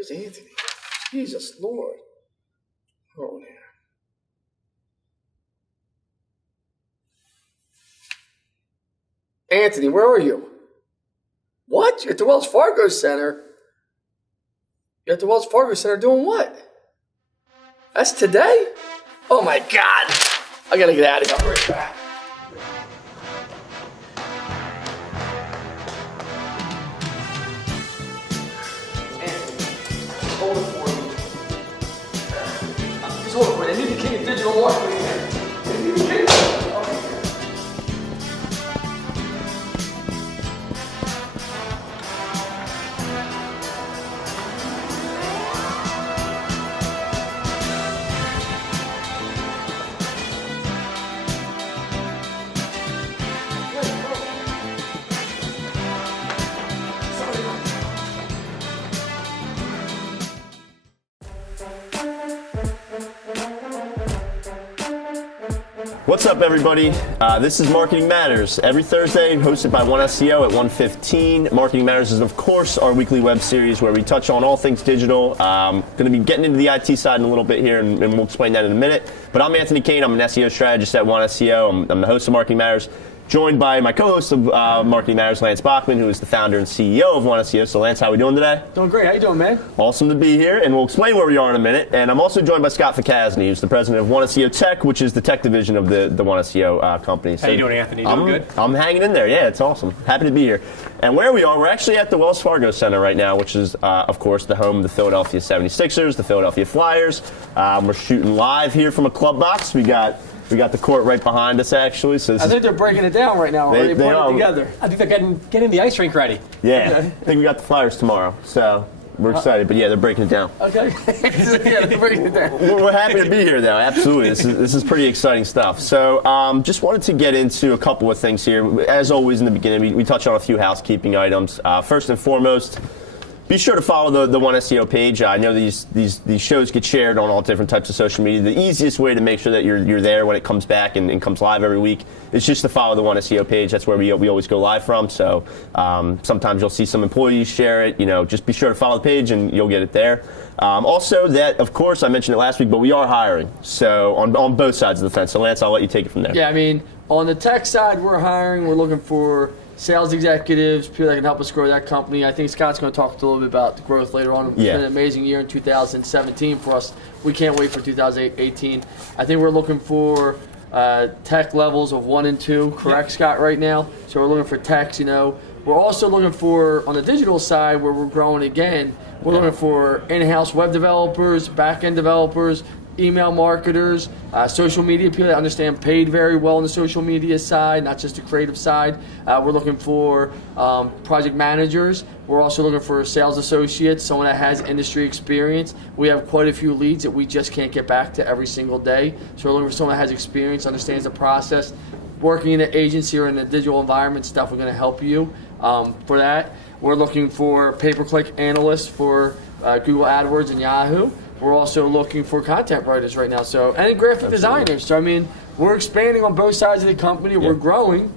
Where's Anthony? Jesus Lord. Oh, man. Anthony, where are you? What? You're at the Wells Fargo Center? You're at the Wells Fargo Center doing what? That's today? Oh, my God. I got to get out of here. I'll be right back. Hold it for me. Just hold it for me. I need the king of digital marketing here. I need the king. What's up, everybody? This is Marketing Matters. Every Thursday, hosted by One SEO at 1:15. Marketing Matters is, of course, our weekly web series where we touch on all things digital. Going to be getting into the IT side in a little bit here, and we'll explain that in a minute. But I'm Anthony Kane. I'm an SEO strategist at One SEO. I'm the host of Marketing Matters, joined by my co-host of Marketing Matters, Lance Bachman, who is the founder and CEO of One SEO. So, Lance, how are we doing today? Doing great. How you doing, man? Awesome to be here, and we'll explain where we are in a minute. And I'm also joined by Scott Ficasny, who's the president of One SEO Tech, which is the tech division of the One SEO company. So how you doing, Anthony? Doing good? I'm hanging in there. Yeah, it's awesome. Happy to be here. And where we are, we're actually at the Wells Fargo Center right now, which is, of course, the home of the Philadelphia 76ers, the Philadelphia Flyers. We're shooting live here from a club box. We got the court right behind us, actually. So I think they're breaking it down right now. They put it together. I think they're getting the ice rink ready. Yeah, I think we got the Flyers tomorrow, so we're excited. But yeah, they're breaking it down. Okay. Yeah, they're breaking it down. We're happy to be here, though. Absolutely, this is pretty exciting stuff. So just wanted to get into a couple of things here. As always, in the beginning, we touch on a few housekeeping items. First and foremost, be sure to follow the One SEO page. I know these shows get shared on all different types of social media. The easiest way to make sure that you're there when it comes back and comes live every week is just to follow the One SEO page. That's where we always go live from. So sometimes you'll see some employees share it. Just be sure to follow the page and you'll get it there. Also, that of course I mentioned it last week, but we are hiring. So on both sides of the fence. So Lance, I'll let you take it from there. Yeah, I mean, on the tech side, we're hiring. We're looking for sales executives, people that can help us grow that company. I think Scott's going to talk a little bit about the growth later on. It's been an amazing year in 2017 for us. We can't wait for 2018. I think we're looking for tech levels of 1 and 2, correct, Scott, right now? So we're looking for techs, We're also looking for, on the digital side, where we're growing again, we're looking for in-house web developers, back-end developers, email marketers, social media people that understand paid very well on the social media side, not just the creative side. We're looking for project managers. We're also looking for sales associates, someone that has industry experience. We have quite a few leads that we just can't get back to every single day. So we're looking for someone that has experience, understands the process. Working in an agency or in a digital environment, stuff we're going to help you for that. We're looking for pay-per-click analysts for Google AdWords and Yahoo. We're also looking for content writers right now, and graphic designers. So, I mean, we're expanding on both sides of the company. We're growing.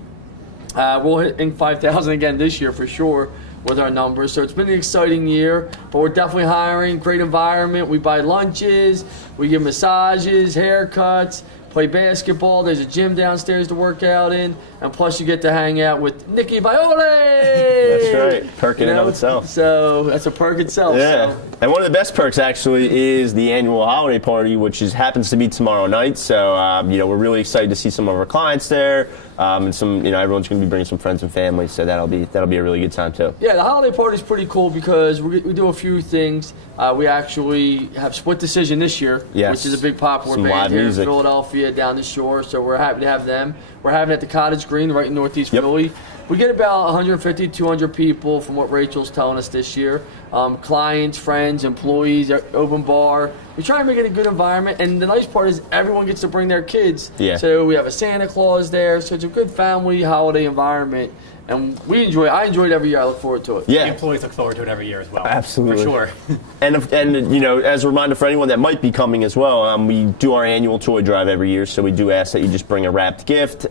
We'll hit 5,000 again this year for sure with our numbers. So it's been an exciting year, but we're definitely hiring. Great environment. We buy lunches. We give massages, haircuts, play basketball. There's a gym downstairs to work out in. And plus you get to hang out with Nikki Viole. That's right. Perk in and of itself. So that's a perk itself. Yeah. So. And one of the best perks actually is the annual holiday party, which happens to be tomorrow night. So we're really excited to see some of our clients there, and some everyone's going to be bringing some friends and family. So that'll be a really good time too. Yeah, the holiday party is pretty cool because we do a few things. We actually have Split Decision this year, which is a big popular band here in Philadelphia down the shore. So we're happy to have them. We're having it at the Cottage Green right in Northeast Philly. We get about 150, 200 people from what Rachel's telling us this year. Clients, friends, employees, open bar. We try and make it a good environment. And the nice part is everyone gets to bring their kids. Yeah. So we have a Santa Claus there. So it's a good family holiday environment. And we enjoy it. I enjoy it every year. I look forward to it. Yeah. The employees look forward to it every year as well. Absolutely. For sure. And as a reminder for anyone that might be coming as well, we do our annual toy drive every year. So we do ask that you just bring a wrapped gift,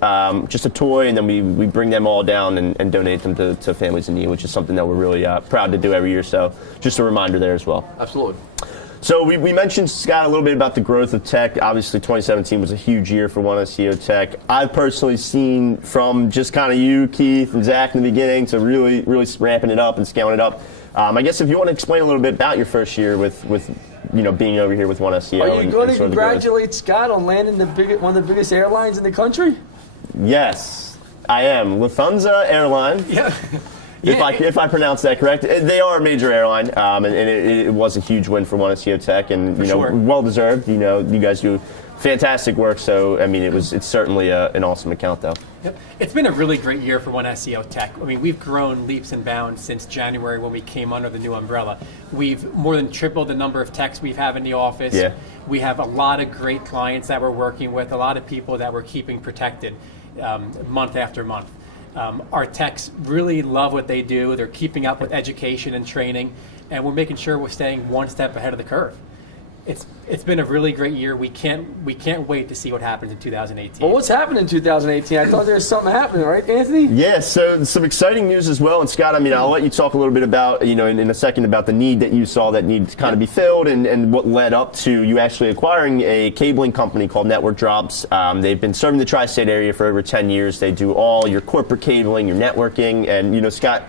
just a toy, and then we bring them all down and donate them to families in need, which is something that we're really proud to do every year. So just a reminder there as well. Absolutely. So we mentioned, Scott, a little bit about the growth of tech. Obviously, 2017 was a huge year for One SEO Tech. I've personally seen from just kind of you, Keith, and Zach in the beginning to really ramping it up and scaling it up. I guess if you want to explain a little bit about your first year with being over here with One SEO. Are you going to congratulate Scott on landing one of the biggest airlines in the country? Yes, I am. Lufthansa Airline. Yeah. If I pronounce that correct, they are a major airline, and it was a huge win for One SEO Tech, and well deserved. You guys do fantastic work. So I mean, it's certainly an awesome account, though. Yep. It's been a really great year for One SEO Tech. I mean, we've grown leaps and bounds since January when we came under the new umbrella. We've more than tripled the number of techs we have in the office. Yeah. We have a lot of great clients that we're working with, a lot of people that we're keeping protected month after month. Our techs really love what they do. They're keeping up with education and training, and we're making sure we're staying one step ahead of the curve. It's been a really great year. We can't wait to see what happens in 2018. Well, what's happened in 2018? I thought there was something happening, right, Anthony? Yeah, so some exciting news as well. And Scott, I mean, I'll let you talk a little bit about, in a second, about the need that you saw that needed to kind of be filled and what led up to you actually acquiring a cabling company called Network Drops. They've been serving the tri-state area for over 10 years. They do all your corporate cabling, your networking, and, Scott,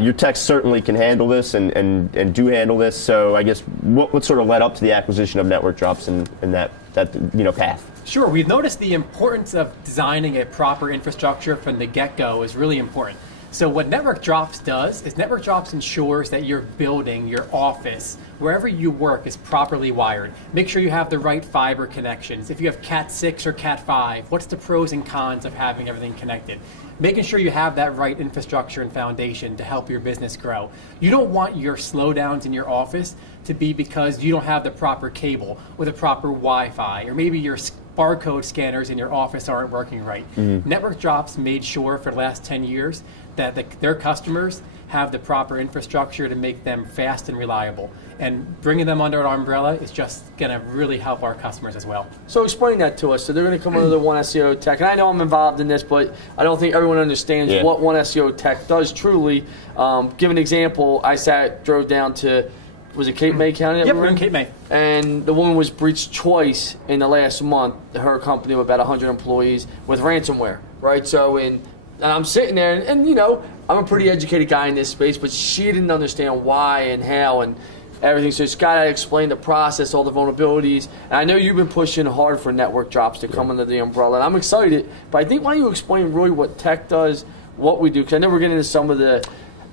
your techs certainly can handle this and do handle this. So I guess what sort of led up to the acquisition of Network Drops and that path? Sure. We've noticed the importance of designing a proper infrastructure from the get-go is really important. So what Network Drops does is Network Drops ensures that your building, your office, wherever you work is properly wired. Make sure you have the right fiber connections. If you have Cat 6 or Cat 5, what's the pros and cons of having everything connected? Making sure you have that right infrastructure and foundation to help your business grow. You don't want your slowdowns in your office to be because you don't have the proper cable or the proper Wi-Fi, or maybe your barcode scanners in your office aren't working right. Network Drops made sure for the last 10 years that their customers have the proper infrastructure to make them fast and reliable. And bringing them under our umbrella is just going to really help our customers as well. So explain that to us. So they're going to come under the One SEO Tech. And I know I'm involved in this, but I don't think everyone understands what One SEO Tech does truly. Give an example. I drove down to, was it Cape May County? Yep, we're in Cape May. And the woman was breached twice in the last month, her company with about 100 employees, with ransomware, right? So and I'm sitting there, and I'm a pretty educated guy in this space, but she didn't understand why and how and everything. So Scott had explained the process, all the vulnerabilities. And I know you've been pushing hard for Network Drops to come under the umbrella, and I'm excited. But I think why don't you explain really what tech does, what we do, because I know we're getting into some of the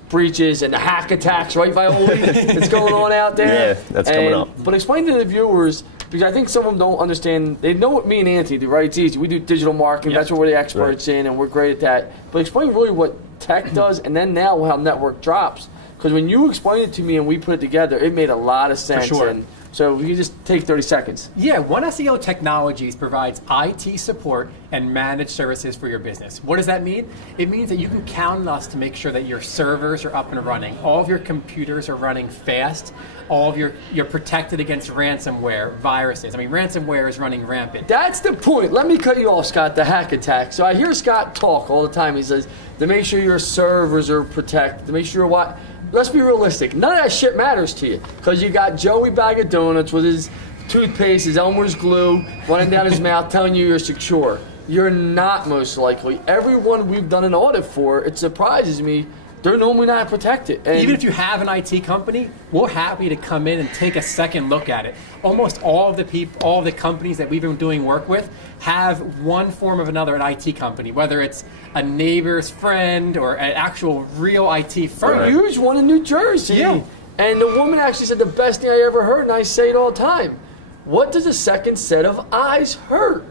breaches and the hack attacks, right, Viola, that's going on out there. Yeah, that's coming up. But explain to the viewers, because I think some of them don't understand. They know what me and Anthony do, right? It's easy. We do digital marketing. That's what we're the experts in, and we're great at that. But explain really what tech does, and then now how Network Drops. Because when you explained it to me and we put it together, it made a lot of sense. For sure. And so you just take 30 seconds. Yeah, One SEO Technologies provides IT support and managed services for your business. What does that mean? It means that you can count on us to make sure that your servers are up and running, all of your computers are running fast, all of you're protected against ransomware, viruses. I mean, ransomware is running rampant. That's the point. Let me cut you off, Scott, the hack attack. So I hear Scott talk all the time. He says, to make sure your servers are protected, to make sure what. Let's be realistic. None of that shit matters to you because you got Joey Bag of Donuts with his toothpaste, his Elmer's glue running down his mouth telling you you're secure. You're not, most likely. Everyone we've done an audit for, it surprises me, they're normally not protected. And even if you have an IT company, we're happy to come in and take a second look at it. Almost all of the companies that we've been doing work with have one form of another an IT company, whether it's a neighbor's friend or an actual real IT firm. A huge one in New Jersey. Yeah. And the woman actually said the best thing I ever heard, and I say it all the time. What does a second set of eyes hurt?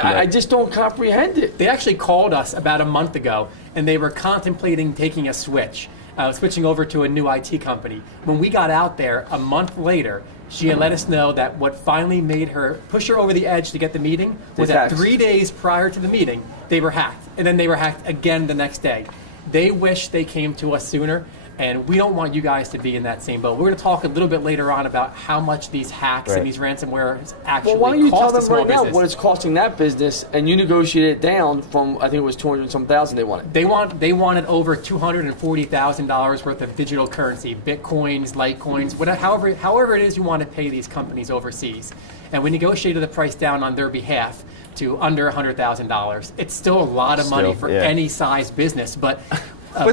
I just don't comprehend it. They actually called us about a month ago, and they were contemplating taking a switching over to a new IT company. When we got out there a month later, she had let us know that what finally made her push her over the edge to get the meeting was that 3 days prior to the meeting, they were hacked. And then they were hacked again the next day. They wish they came to us sooner, and we don't want you guys to be in that same boat. We're going to talk a little bit later on about how much these hacks and these ransomware actually well, why don't you tell cost a them small right now business. what it's costing that business, and you negotiate it down from, I think it was 200 and some thousand they wanted. They wanted over $240,000 worth of digital currency, Bitcoins, Litecoins, whatever, however it is you want to pay these companies overseas. And we negotiated the price down on their behalf to under $100,000. It's still a lot of money for any size business, but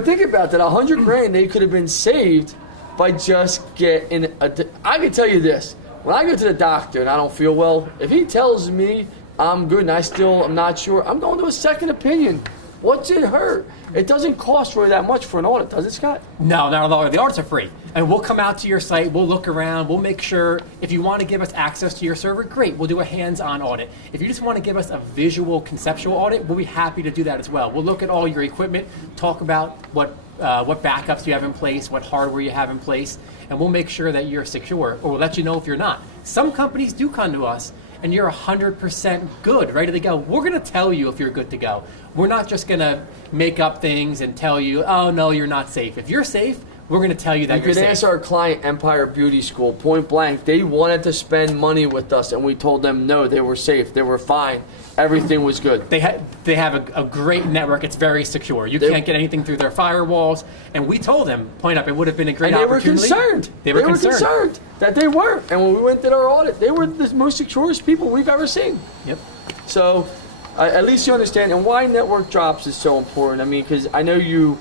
think about that, $100,000 they could have been saved by just getting I can tell you this, when I go to the doctor and I don't feel well, if he tells me I'm good and I still am not sure, I'm going to a second opinion. What's it hurt? It doesn't cost really that much for an audit, does it, Scott? No, not at all. The audits are free. And we'll come out to your site, we'll look around, we'll make sure, if you want to give us access to your server, great, we'll do a hands-on audit. If you just want to give us a visual, conceptual audit, we'll be happy to do that as well. We'll look at all your equipment, talk about what backups you have in place, what hardware you have in place, and we'll make sure that you're secure, or we'll let you know if you're not. Some companies do come to us, and you're 100% good, ready to go. We're going to tell you if you're good to go. We're not just going to make up things and tell you, oh, no, you're not safe. If you're safe, we're going to tell you that you're safe. You could safe. ask our client, Empire Beauty School, point blank. They wanted to spend money with us, and we told them no, they were safe, they were fine, everything was good. They have a great network. It's very secure. You can't get anything through their firewalls. And we told them, point up, it would have been a great opportunity. They were concerned that they were. And when we went to our audit, they were the most securest people we've ever seen. Yep. So at least you understand, and why network drops is so important. I mean, because I know you're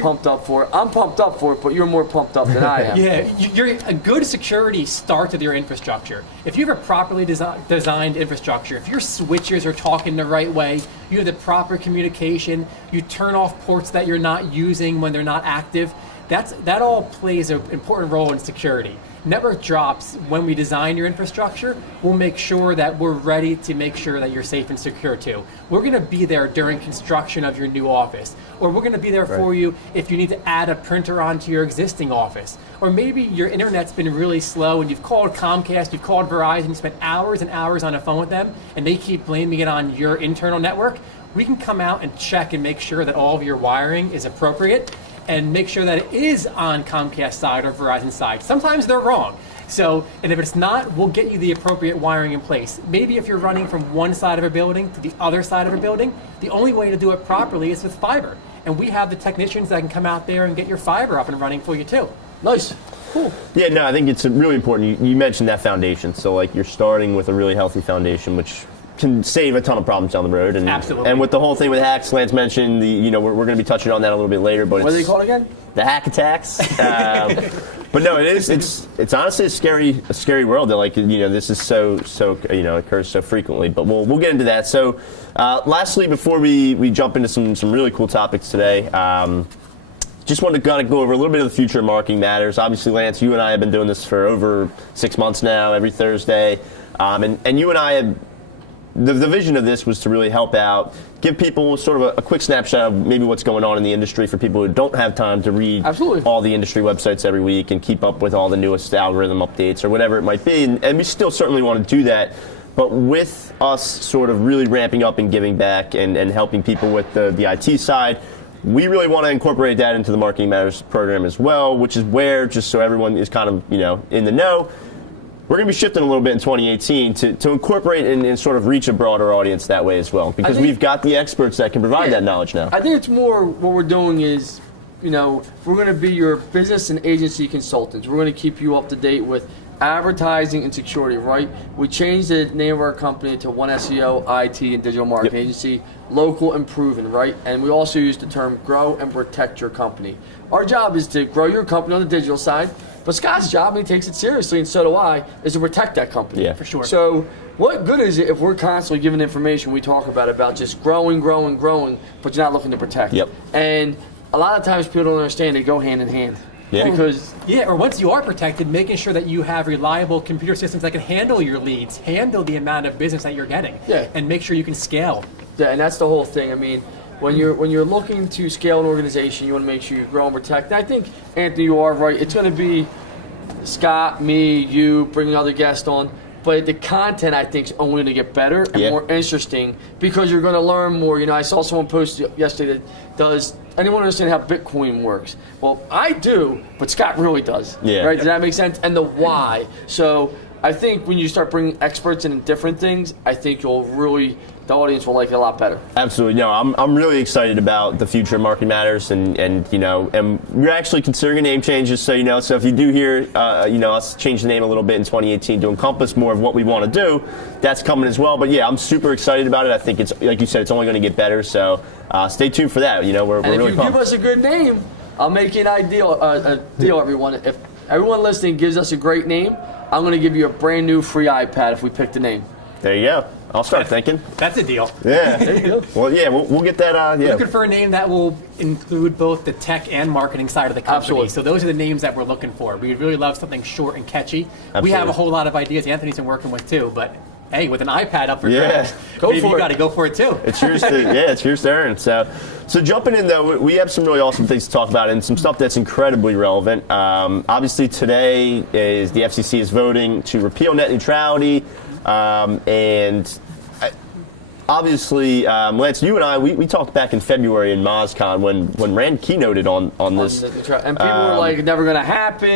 pumped up for it. I'm pumped up for it, but you're more pumped up than I am. A good security starts with your infrastructure. If you have a properly designed infrastructure, if your switches are talking the right way, you have the proper communication, you turn off ports that you're not using when they're not active, that all plays an important role in security. Network drops, when we design your infrastructure, we'll make sure that we're ready to make sure that you're safe and secure too. We're going to be there during construction of your new office, or we're going to be there for you if you need to add a printer onto your existing office, or maybe your internet's been really slow and you've called Comcast, you've called Verizon, you spent hours and hours on the phone with them, and they keep blaming it on your internal network. We can come out and check and make sure that all of your wiring is appropriate, and make sure that it is on Comcast side or Verizon side. Sometimes they're wrong. And if it's not, we'll get you the appropriate wiring in place. Maybe if you're running from one side of a building to the other side of a building, the only way to do it properly is with fiber. And we have the technicians that can come out there and get your fiber up and running for you too. Nice. Cool. Yeah, no, I think it's really important. You mentioned that foundation. So like you're starting with a really healthy foundation, which can save a ton of problems down the road. And, absolutely. And with the whole thing with hacks, Lance mentioned, we're going to be touching on that a little bit later. But what are they called again? The hack attacks. But no, it's honestly a scary world that this is so occurs so frequently. But we'll get into that. So lastly, before we jump into some really cool topics today, just wanted to kind of go over a little bit of the future of Marketing Matters. Obviously, Lance, you and I have been doing this for over 6 months now, every Thursday, and you and I have. The vision of this was to really help out, give people sort of a quick snapshot of maybe what's going on in the industry for people who don't have time to read all the industry websites every week and keep up with all the newest algorithm updates or whatever it might be. And we still certainly want to do that. But with us sort of really ramping up and giving back and helping people with the IT side, we really want to incorporate that into the Marketing Matters program as well, which is where, just so everyone is kind of in the know, we're going to be shifting a little bit in 2018 to incorporate and sort of reach a broader audience that way as well, because we've got the experts that can provide that knowledge now. I think it's more what we're doing is, we're going to be your business and agency consultants. We're going to keep you up to date with advertising and security, right? We changed the name of our company to One SEO, IT, and Digital Marketing Agency, local and proven, right? And we also use the term grow and protect your company. Our job is to grow your company on the digital side, but Scott's job, and he takes it seriously, and so do I, is to protect that company. Yeah, for sure. So what good is it if we're constantly giving information we talk about just growing, but you're not looking to protect? Yep. And a lot of times people don't understand they go hand in hand. Yeah. Or once you are protected, making sure that you have reliable computer systems that can handle your leads, handle the amount of business that you're getting, and make sure you can scale. Yeah, and that's the whole thing. I mean, when you're looking to scale an organization, you want to make sure you grow and protect. And I think, Anthony, you are right. It's going to be Scott, me, you, bringing other guests on. But the content, I think, is only going to get better and more interesting because you're going to learn more. I saw someone post yesterday that does anyone understand how Bitcoin works? Well, I do, but Scott really does. Yeah. Right? Does that make sense? And the why. So I think when you start bringing experts in different things, I think the audience will like it a lot better. Absolutely. No, I'm really excited about the future of Market Matters, and we're actually considering a name change, just so you know. So if you do hear us change the name a little bit in 2018 to encompass more of what we want to do, that's coming as well. But yeah, I'm super excited about it. I think it's, like you said, it's only going to get better. So stay tuned for that. We're and really if you pumped. give us a good name, I'll make you a deal, everyone. If everyone listening gives us a great name, I'm going to give you a brand new free iPad if we pick the name. There you go. I'll start thinking. That's a deal. Yeah. There you go. Well, yeah, we'll get that. We're looking for a name that will include both the tech and marketing side of the company. Absolutely. So those are the names that we're looking for. We really love something short and catchy. Absolutely. We have a whole lot of ideas Anthony's been working with too, but hey, with an iPad up for Yeah. grabs, Go maybe for you it. got to go for it too. It's yours it's yours to earn. So jumping in though, we have some really awesome things to talk about and some stuff that's incredibly relevant. Obviously today is the FCC is voting to repeal net neutrality, and obviously, Lance, you and I, we talked back in February in MozCon when Rand keynoted on this. And people were like, never going to happen.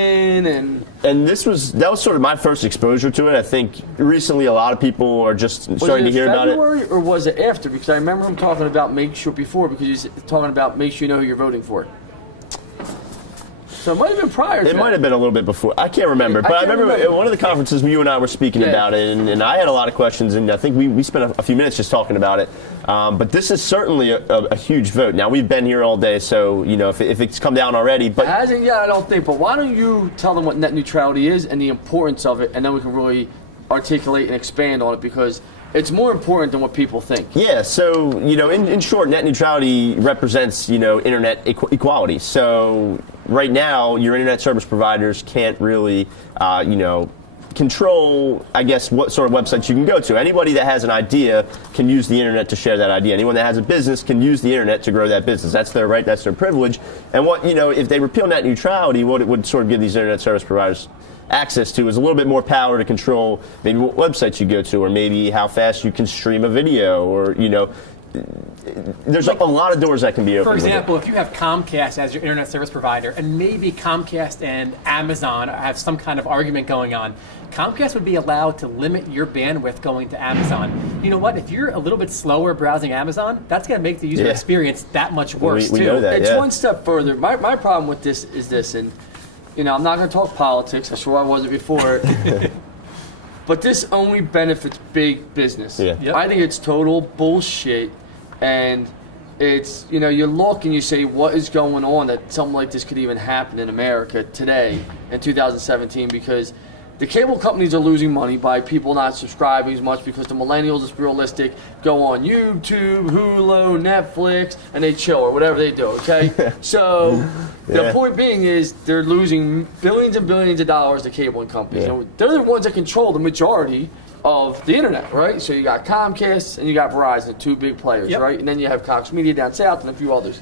And that was sort of my first exposure to it. I think recently a lot of people are just starting to hear about it. Was it February or was it after? Because I remember him talking about make sure before, because he's talking about make sure you know who you're voting for. So it might have been prior to It might have been a little bit before. I can't remember. But I remember at one of the conferences you and I were speaking about it, and I had a lot of questions, and I think we spent a few minutes just talking about it. But this is certainly a huge vote. Now, we've been here all day, so, if it's come down already. But it hasn't yet, I don't think. But why don't you tell them what net neutrality is and the importance of it, and then we can really articulate and expand on it, because it's more important than what people think. Yeah, so, in short, net neutrality represents, internet equality. So right now, your internet service providers can't really, control, I guess, what sort of websites you can go to. Anybody that has an idea can use the internet to share that idea. Anyone that has a business can use the internet to grow that business. That's their right, that's their privilege. And what, if they repeal net neutrality, what it would sort of give these internet service providers access to is a little bit more power to control maybe what websites you go to, or maybe how fast you can stream a video, or there's a lot of doors that can be opened. For example, if you have Comcast as your internet service provider, and maybe Comcast and Amazon have some kind of argument going on, Comcast would be allowed to limit your bandwidth going to Amazon. You know what? If you're a little bit slower browsing Amazon, that's going to make the user experience that much worse, we too. know that, It's one step further. My problem with this is this, and I'm not going to talk politics. I'm sure I wasn't before. But this only benefits big business. Yeah. Yep. I think it's total bullshit. And it's, you look and you say, what is going on that something like this could even happen in America today in 2017? Because the cable companies are losing money by people not subscribing as much, because the millennials, it's realistic, go on YouTube, Hulu, Netflix, and they chill or whatever they do, okay? So the point being is they're losing billions and billions of dollars to cable companies. Yeah. They're the ones that control the majority of the internet, right? So you got Comcast and you got Verizon, two big players, right? And then you have Cox Media down south and a few others.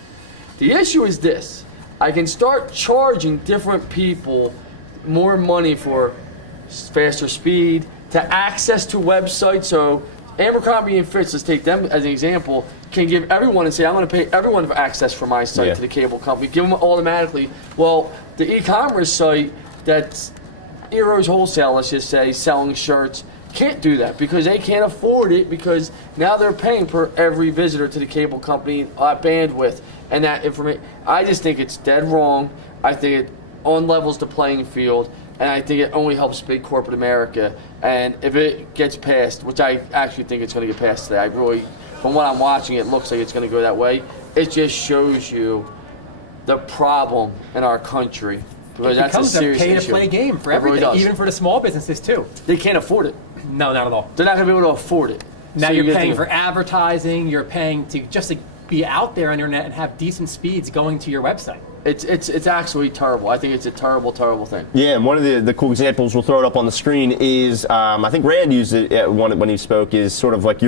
The issue is this. I can start charging different people more money for faster speed, to access to websites. So Abercrombie and Fitch, let's take them as an example, can give everyone and say, I'm going to pay everyone for access for my site to the cable company. Give them automatically. Well, the e-commerce site that's Eros Wholesale, let's just say, selling shirts, can't do that because they can't afford it, because now they're paying per every visitor to the cable company bandwidth and that information. I just think it's dead wrong. I think it unlevels the playing field, and I think it only helps big corporate America. And if it gets passed, which I actually think it's going to get passed today, I really, from what I'm watching, it looks like it's going to go that way. It just shows you the problem in our country. Because It that's becomes a serious pay-to-play issue. game for It really everything, does. even for the small businesses too. They can't afford it. No, not at all. They're not going to be able to afford it. Now So you're you get paying to- for advertising. You're paying to just to be out there on the internet and have decent speeds going to your website. It's actually terrible. I think it's a terrible, terrible thing. Yeah, and one of the cool examples, we'll throw it up on the screen, is I think Rand used it when he spoke, is sort of like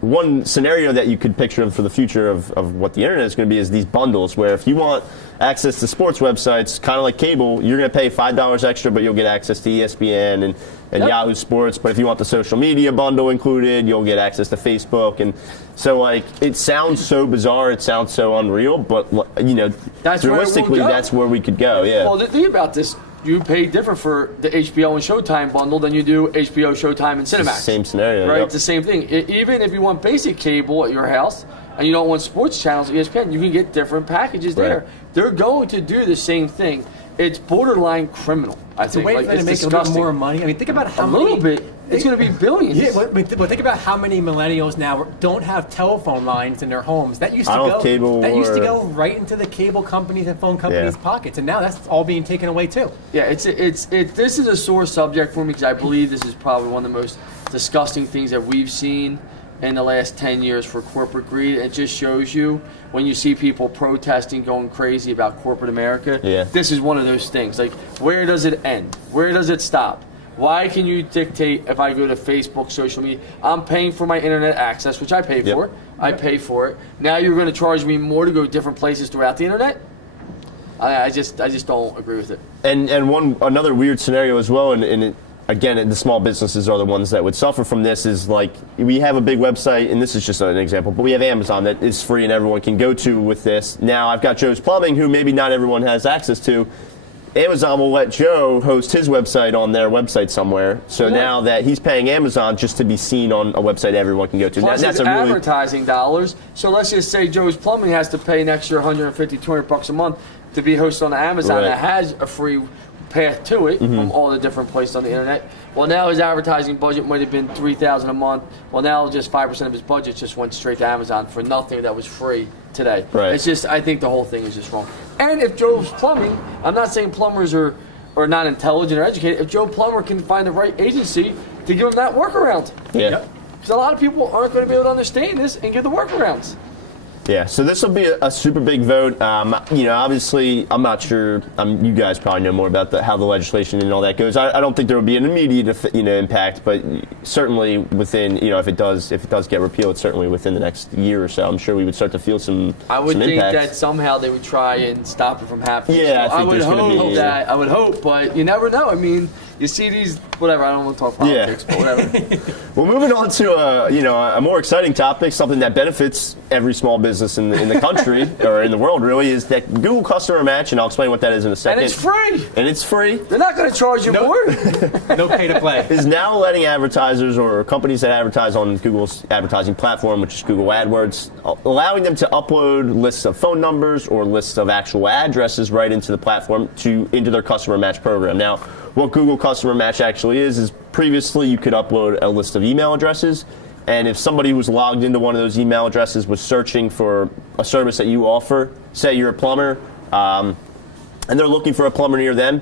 one scenario that you could picture for the future of what the internet is going to be is these bundles, where if you want access to sports websites, kind of like cable, you're going to pay $5 extra, but you'll get access to ESPN and Yahoo Sports. But if you want the social media bundle included, you'll get access to Facebook. And so, like, it sounds so bizarre, it sounds so unreal, but, you know, realistically, that's where we could go. Yeah. Well, think about this. You pay different for the HBO and Showtime bundle than you do HBO, Showtime, and Cinemax. Same scenario, right? Yep. It's the same thing. Even if you want basic cable at your house and you don't want sports channels at ESPN, you can get different packages there. Right. They're going to do the same thing. It's borderline criminal, I think. It's a way for them to make a little more money. I mean, think about how many... A little bit. It's going to be billions. Yeah, but think about how many millennials now don't have telephone lines in their homes. That used to go right into the cable companies and phone companies' pockets, and now that's all being taken away too. Yeah, this is a sore subject for me because I believe this is probably one of the most disgusting things that we've seen in the last 10 years for corporate greed. It just shows you when you see people protesting, going crazy about corporate America. Yeah. This is one of those things. Like, where does it end? Where does it stop? Why can you dictate if I go to Facebook, social media? I'm paying for my internet access, which I pay for. I pay for it. Now you're going to charge me more to go different places throughout the internet? I just don't agree with it. And another weird scenario as well, and again, the small businesses are the ones that would suffer from this, is like, we have a big website, and this is just an example, but we have Amazon that is free and everyone can go to with this. Now I've got Joe's Plumbing, who maybe not everyone has access to. Amazon will let Joe host his website on their website somewhere. So now that he's paying Amazon just to be seen on a website everyone can go to. Plus that's it's advertising dollars. So let's just say Joe's Plumbing has to pay an extra $150, $200 a month to be hosted on Amazon that has a free path to it from all the different places on the internet. Well, now his advertising budget might have been $3,000 a month. Well, now just 5% of his budget just went straight to Amazon for nothing that was free today. Right. It's just, I think the whole thing is just wrong. And if Joe's Plumbing, I'm not saying plumbers are not intelligent or educated. If Joe Plumber can find the right agency to give him that workaround. Yeah. Because a lot of people aren't going to be able to understand this and give the workarounds. Yeah, so this will be a super big vote. You know, obviously, I'm not sure. You guys probably know more about how the legislation and all that goes. I don't think there will be an immediate, impact, but certainly within, if it does get repealed, certainly within the next year or so, I'm sure we would start to feel some. I would think impact. that somehow they would try and stop it from happening. Yeah, so I think there's going to be. I would hope, but you never know. I mean, you see these, whatever. I don't want to talk politics, but whatever. Well, moving on to a more exciting topic, something that benefits every small business in the country or in the world, really, is that Google Customer Match, and I'll explain what that is in a second. And it's free. They're not going to charge you more. No pay to play. Is now letting advertisers or companies that advertise on Google's advertising platform, which is Google AdWords, allowing them to upload lists of phone numbers or lists of actual addresses right into the platform into their Customer Match program. Now, what Google Customer Match actually is previously you could upload a list of email addresses, and if somebody who was logged into one of those email addresses was searching for a service that you offer, say you're a plumber, and they're looking for a plumber near them,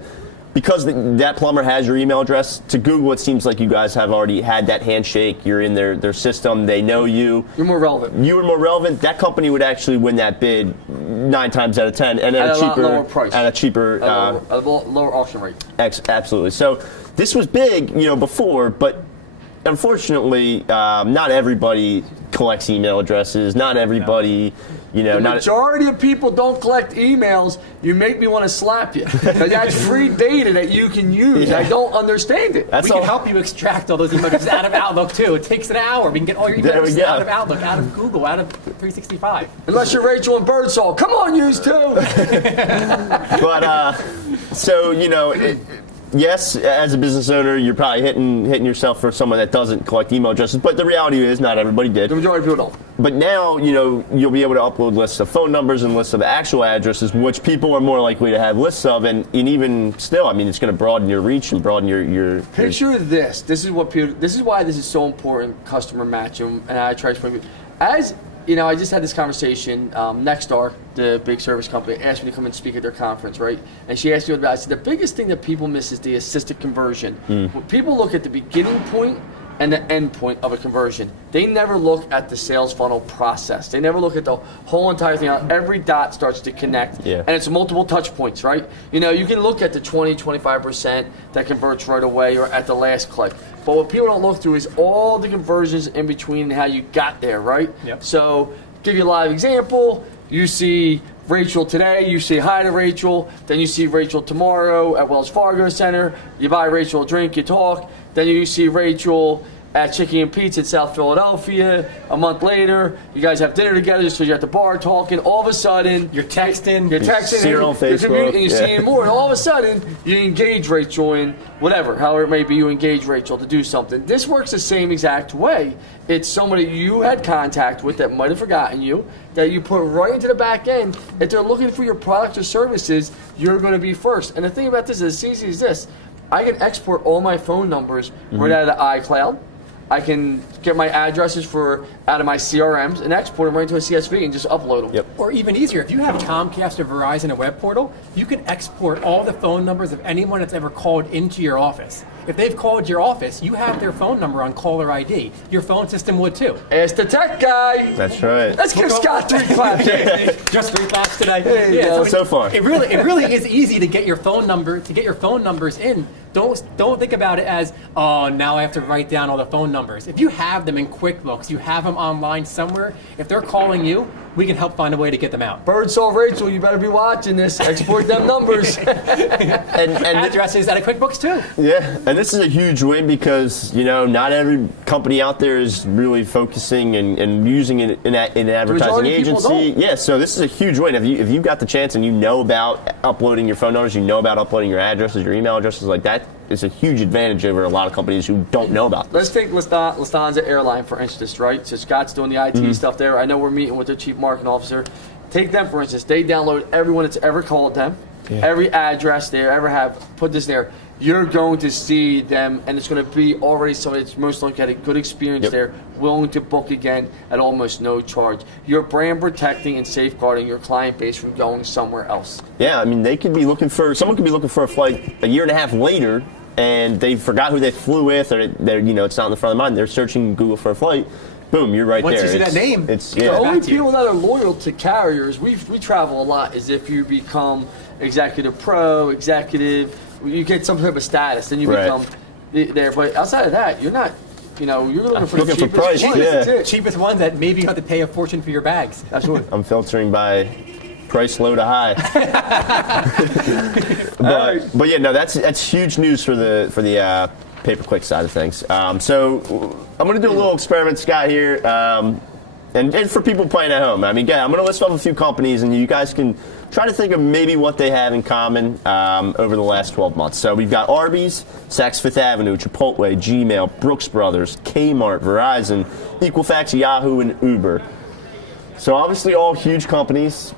because that plumber has your email address, to Google it seems like you guys have already had that handshake, you're in their system, they know you. You're more relevant. You were more relevant. That company would actually win that bid 9 times out of 10, and at a cheaper lower price. At a cheaper a lower auction rate. Absolutely. So this was big, before, but unfortunately, not everybody collects email addresses. Not everybody, The majority of people don't collect emails. You make me want to slap you. That's free data that you can use. Yeah. I don't understand it. We can help you extract all those email addresses out of Outlook, too. It takes an hour. We can get all your email addresses out of Outlook, out of Google, out of 365. Unless you're Rachel and Birdsall. Come on, yous too. But, yes, as a business owner, you're probably hitting yourself for someone that doesn't collect email addresses. But the reality is, not everybody did. The majority of people don't. But now, you'll be able to upload lists of phone numbers and lists of actual addresses, which people are more likely to have lists of. And even still, it's going to broaden your reach and broaden your. Picture this. This is why this is so important. Customer match, and I try to explain it. As I just had this conversation. Nexstar, the big service company, asked me to come and speak at their conference, right? And she asked me about. I said the biggest thing that people miss is the assisted conversion. When people look at the beginning point and the end point of a conversion. They never look at the sales funnel process. They never look at the whole entire thing. Every dot starts to connect, and it's multiple touch points, right? You know, you can look at the 20-25% that converts right away or at the last click. But what people don't look through is all the conversions in between and how you got there, right? Yep. So, give you a live example. You see Rachel today, you say hi to Rachel, then you see Rachel tomorrow at Wells Fargo Center, you buy Rachel a drink, you talk, then you see Rachel at Chicken and Pizza in South Philadelphia. A month later, you guys have dinner together, so you're at the bar talking. All of a sudden, you're texting. See her on Facebook. And you see him more. And all of a sudden, you engage Rachel in whatever, however it may be, you engage Rachel to do something. This works the same exact way. It's somebody you had contact with that might have forgotten you, that you put right into the back end. If they're looking for your products or services, you're going to be first. And the thing about this is as easy as this. I can export all my phone numbers right out of the iCloud. I can get my addresses out of my CRMs and export them right into a CSV and just upload them. Yep. Or even easier, if you have Comcast or Verizon, a web portal, you can export all the phone numbers of anyone that's ever called into your office. If they've called your office, you have their phone number on caller ID. Your phone system would too. Ask the tech guy. That's right. Let's give Scott 3 claps. Just 3 claps today. There you go. So far. It really is easy to get your phone numbers in. Don't think about it as, oh, now I have to write down all the phone numbers. If you have them in QuickBooks, you have them online somewhere, if they're calling you, we can help find a way to get them out. Bird saw Rachel, you better be watching this. Export them numbers. and addresses out of QuickBooks too. Yeah, and this is a huge win because, you know, not every company out there is really focusing and using it in an advertising agency. Yeah, so this is a huge win. If you've got the chance and you know about uploading your phone numbers, you know about uploading your addresses, your email addresses, like that is a huge advantage over a lot of companies who don't know about this. Let's take Lufthansa Airline, for instance, right? So Scott's doing the IT stuff there. I know we're meeting with their chief marketing officer. Take them, for instance. They download everyone that's ever called them, every address they ever have, put this there. You're going to see them, and it's going to be already somebody that's most likely had a good experience there, willing to book again at almost no charge. You're brand protecting and safeguarding your client base from going somewhere else. Yeah, I mean, someone could be looking for a flight a year and a half later, and they forgot who they flew with, or it's not in the front of their mind. They're searching Google for a flight. Boom, you're right Once there. Once you see that name, the only people that are loyal to carriers, we travel a lot, is if you become executive pro, executive, you get some type of status, then you become there. But outside of that, you're not. You know, you're looking for the cheapest price, one. Cheapest one that maybe you have to pay a fortune for your bags. Absolutely. I'm filtering by price low to high. but yeah, no, that's huge news for the pay-per-click side of things. So I'm going to do a little experiment, Scott, here, and for people playing at home. I mean, again, I'm going to list off a few companies, and you guys can try to think of maybe what they have in common over the last 12 months. So we've got Arby's, Saks Fifth Avenue, Chipotle, Gmail, Brooks Brothers, Kmart, Verizon, Equifax, Yahoo, and Uber. So obviously all huge companies.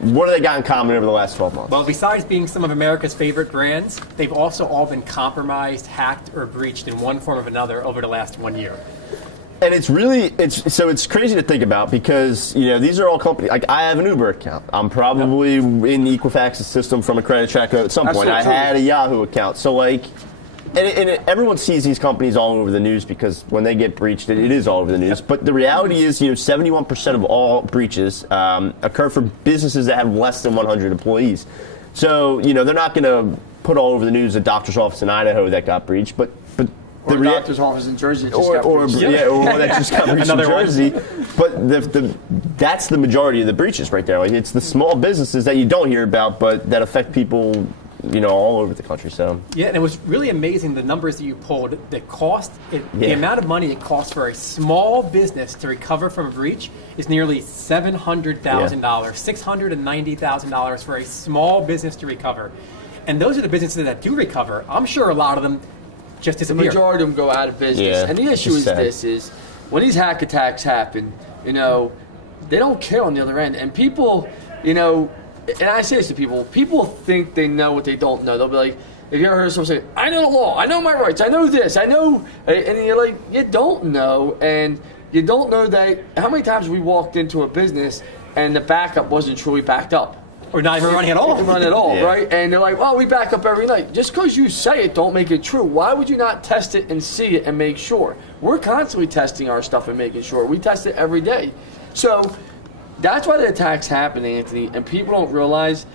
What do they got in common over the last 12 months? Well, besides being some of America's favorite brands, they've also all been compromised, hacked, or breached in one form or another over the last 1 year. And it's crazy to think about because, you know, these are all companies. Like, I have an Uber account. I'm probably in Equifax's system from a credit check at some point. I had a Yahoo account. So, like, and everyone sees these companies all over the news because when they get breached, it is all over the news. But the reality is, 71% of all breaches occur for businesses that have less than 100 employees. So, they're not going to put all over the news a doctor's office in Idaho that got breached, but or the doctor's office in Jersey or one that just got breached in Jersey. But that's the majority of the breaches right there. Like, it's the small businesses that you don't hear about, but that affect people, all over the country. So yeah, and it was really amazing the numbers that you pulled. The amount of money it costs for a small business to recover from a breach is nearly $700,000, $690,000 for a small business to recover. And those are the businesses that do recover. I'm sure a lot of them just disappear. The majority of them go out of business. Yeah, and the issue is when these hack attacks happen, they don't care on the other end. And people, and I say this to people think they know what they don't know. They'll be like, if you ever heard someone say, I know the law, I know my rights, I know this, I know, and you're like, you don't know, and you don't know that, how many times we walked into a business and the backup wasn't truly backed up? Or not even running at all. Run at all, Yeah. right? And they're like, well, we back up every night. Just because you say it, don't make it true. Why would you not test it and see it and make sure? We're constantly testing our stuff and making sure. We test it every day. So that's why the attacks happen, Anthony, and people don't realize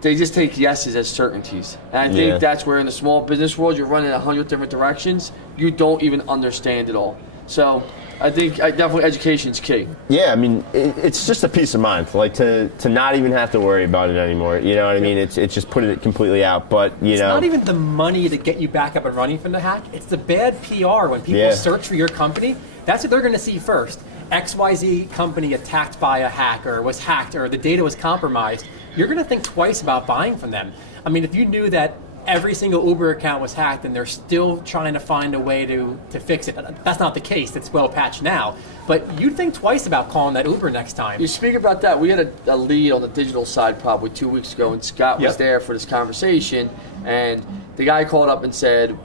they just take yeses as certainties. And I think that's where in the small business world, you're running 100 different directions. You don't even understand it all. So I think definitely education's key. Yeah, I mean, it's just a peace of mind, like to not even have to worry about it anymore. You know what I mean? It's just putting it completely out. But it's not even the money to get you back up and running from the hack. It's the bad PR when people search for your company. That's what they're going to see first. XYZ company attacked by a hacker, was hacked, or the data was compromised. You're going to think twice about buying from them. I mean, if you knew that every single Uber account was hacked and they're still trying to find a way to fix it. That's not the case. It's well patched now. But you'd think twice about calling that Uber next time. You speak about that. We had a lead on the digital side probably 2 weeks ago, and Scott was there for this conversation. And the guy called up and said,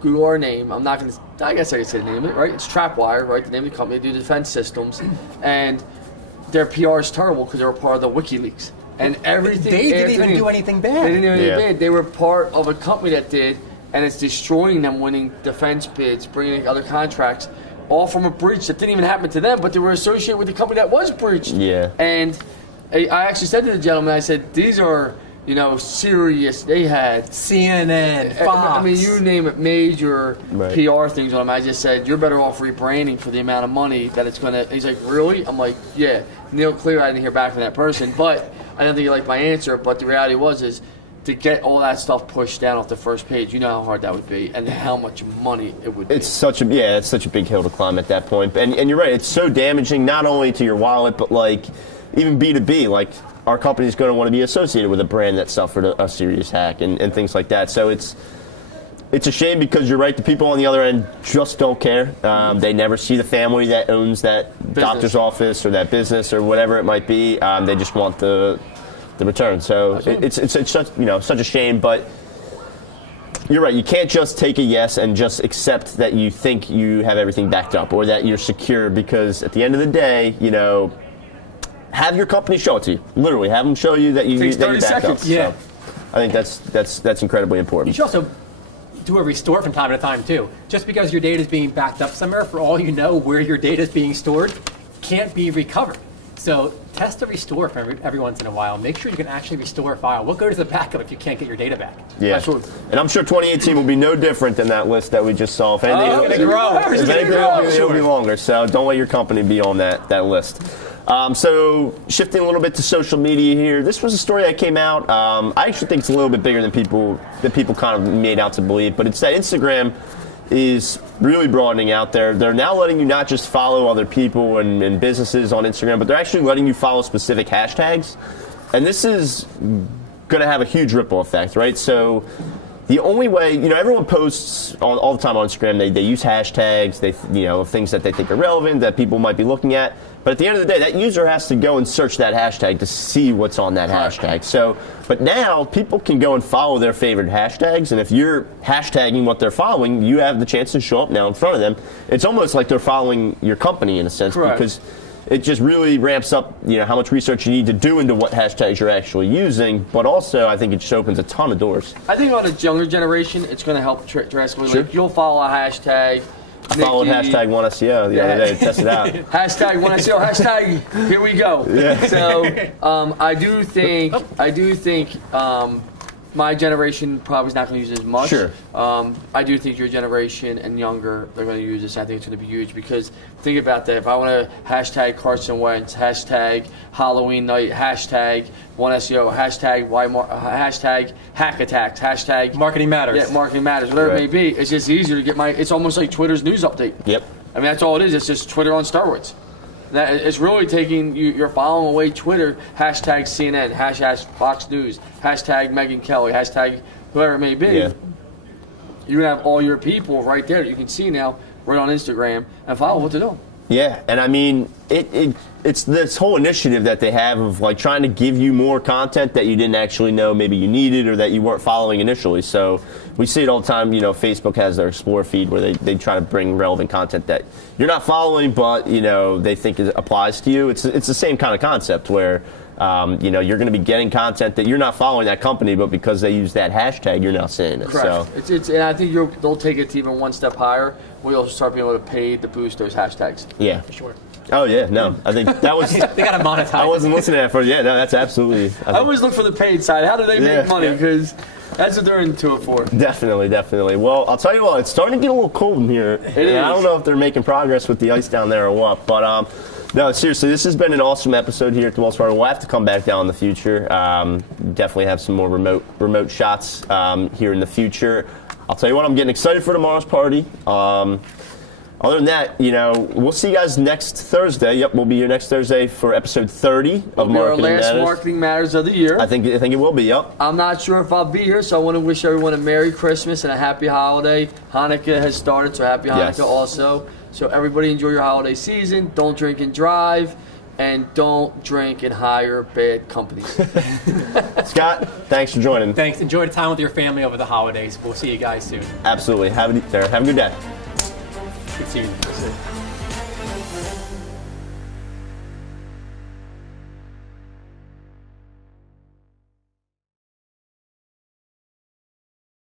Google our name. I'm not going to, I guess I can say the name of it, right? It's Trapwire, right? The name of the company. They do defense systems. And their PR is terrible because they were part of the WikiLeaks. And everything. They didn't even do anything bad. They didn't do anything bad. They were part of a company that did, and it's destroying them winning defense bids, bringing in other contracts, all from a breach that didn't even happen to them, but they were associated with the company that was breached. Yeah. And I actually said to the gentleman, I said, these are, serious. They had CNN, Fox. I mean, you name it, major PR things on them. I just said, you're better off rebranding for the amount of money that it's going to. He's like, really? I'm like, yeah. Neil, clear, I didn't hear back from that person, but I don't think he liked my answer. But the reality is to get all that stuff pushed down off the first page, you know how hard that would be and how much money it would be. It's such a big hill to climb at that point. And you're right, it's so damaging not only to your wallet, but like even B2B, like our company's going to want to be associated with a brand that suffered a serious hack and things like that. So it's a shame because you're right, the people on the other end just don't care. They never see the family that owns that doctor's office or that business or whatever it might be. They just want the return. So it's such a shame, but you're right. You can't just take a yes and just accept that you think you have everything backed up or that you're secure, because at the end of the day, have your company show it to you. Literally, have them show you that you're backed up. Yeah. So I think that's incredibly important. You should also do a restore from time to time too. Just because your data is being backed up somewhere, for all you know, where your data is being stored can't be recovered. So test a restore for every once in a while. Make sure you can actually restore a file. What good is a backup if you can't get your data back? Yeah, Absolutely. And I'm sure 2018 will be no different than that list that we just saw. If anything, it's going to grow. If anything, it'll be longer. So don't let your company be on that list. So shifting a little bit to social media here, this was a story that came out. I actually think it's a little bit bigger than people kind of made out to believe, but it's that Instagram is really broadening out there. They're now letting you not just follow other people and businesses on Instagram, but they're actually letting you follow specific hashtags. And this is going to have a huge ripple effect, right? So the only way, everyone posts all the time on Instagram. They use hashtags, things that they think are relevant, that people might be looking at. But at the end of the day, that user has to go and search that hashtag to see what's on that hashtag. So, but now people can go and follow their favorite hashtags, and if you're hashtagging what they're following, you have the chance to show up now in front of them. It's almost like they're following your company in a sense, because it just really ramps up, how much research you need to do into what hashtags you're actually using. But also, I think it just opens a ton of doors. I think on the younger generation, it's going to help drastically. Sure. Like, you'll follow a hashtag. I followed hashtag OneSEO the other day to test it out. Hashtag OneSEO. Hashtag here we go. Yeah. So I do think my generation probably is not going to use it as much. Sure. I do think your generation and younger, they're going to use this. I think it's going to be huge, because think about that. If I want to hashtag Carson Wentz, hashtag Halloween night, hashtag OneSEO, hashtag hack attacks, hashtag Marketing matters. Yeah, marketing matters. Whatever it may be. It's just easier to get it's almost like Twitter's news update. Yep. I mean, that's all it is. It's just Twitter on steroids. It's really taking you're following away Twitter, hashtag CNN, hashtag Fox News, hashtag Megyn Kelly, hashtag whoever it may be. Yeah. You have all your people right there that you can see now right on Instagram and follow what they're doing. Yeah, and I mean, it's this whole initiative that they have of like trying to give you more content that you didn't actually know maybe you needed or that you weren't following initially. So we see it all the time. Facebook has their Explore feed where they try to bring relevant content that you're not following, but they think it applies to you. It's the same kind of concept where you're going to be getting content that you're not following that company, but because they use that hashtag, you're now seeing it. Correct. So And I think they'll take it to even one step higher. We'll also start being able to pay to boost those hashtags. yeah. For sure. Oh yeah, no, I think that was. They got to monetize. I wasn't listening at first. Yeah, no, that's absolutely. I always look for the paid side. How do they Yeah. make money? Because that's what they're into it for. Definitely. Well, I'll tell you what, it's starting to get a little cold in here. It is. I don't know if they're making progress with the ice down there or what, but no, seriously, this has been an awesome episode here at the Wells Fargo. We'll have to come back down in the future. Definitely have some more remote shots here in the future. I'll tell you what, I'm getting excited for tomorrow's party. Other than that, we'll see you guys next Thursday. Yep, we'll be here next Thursday for episode 30 of Marketing Our last Matters. Marketing Matters of the year. I think it will be. Yep. I'm not sure if I'll be here, so I want to wish everyone a Merry Christmas and a Happy Holiday. Hanukkah has started, so Happy Hanukkah Yes. also. So everybody enjoy your holiday season. Don't drink and drive, and don't drink and hire bad companies. Scott, thanks for joining. Thanks. Enjoy the time with your family over the holidays. We'll see you guys soon. Absolutely. Have a good day. Good seeing you.